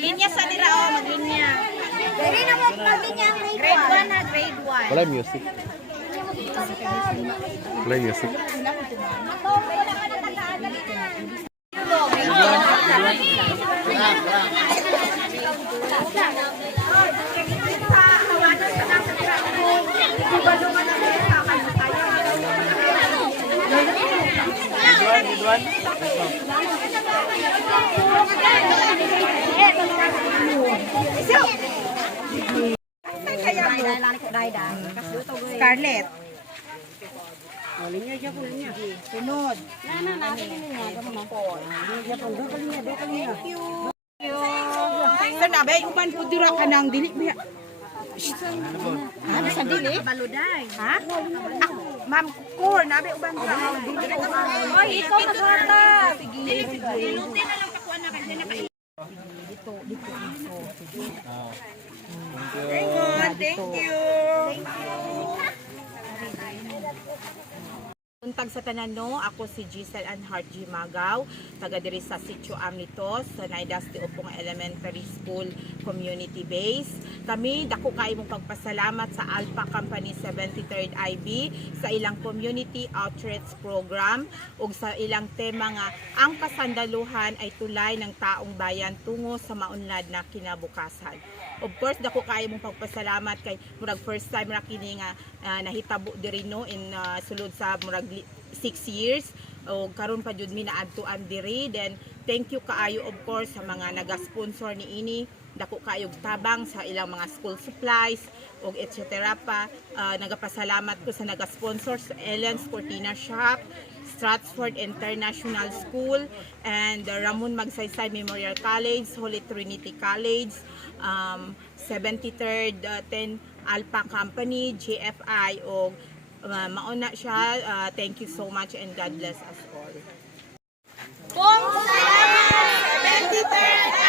Maglinya sa nila o, maglinya. Dali na mo maglinya ang Grade 1 na, grade 1. Wala music. Wala music. Scarlett. Sunod. Sa nabay, uban po dira ka ng dili. Ano sa dili? Baluday. Ha? Ma'am, core, nabay uban sa dili. Oy, ikaw maghata. Dili, ilutin na lang pakuan na kasi nakain. Thank you. Untag sa tanan no, ako si Giselle Anhart G. Magaw, taga diri sa Sitio Amitos, sa Naidasti Upong Elementary School Community Base. Kami dako kay mong pagpasalamat sa Alpha Company 73rd IB sa ilang community outreach program ug sa ilang tema nga ang kasandaluhan ay tulay ng taong bayan tungo sa maunlad na kinabukasan. Of course, dako kay mong pagpasalamat kay murag first time ra kini nga nahitabo diri no in sulod sa murag 6 years o karon pa jud mi naadtuan diri. Then thank you kaayo of course sa mga naga-sponsor ni ini, dako kaayo tabang sa ilang mga school supplies og etc. pa. Nagapasalamat ko sa naga-sponsor sa Ellen's Cortina Shop, Stratford International School, and Ramon Magsaysay Memorial College, Holy Trinity College, 73rd 10 Alpha Company, GFI, o mauna siya. Thank you so much and God bless us all. Kung salamat! 73rd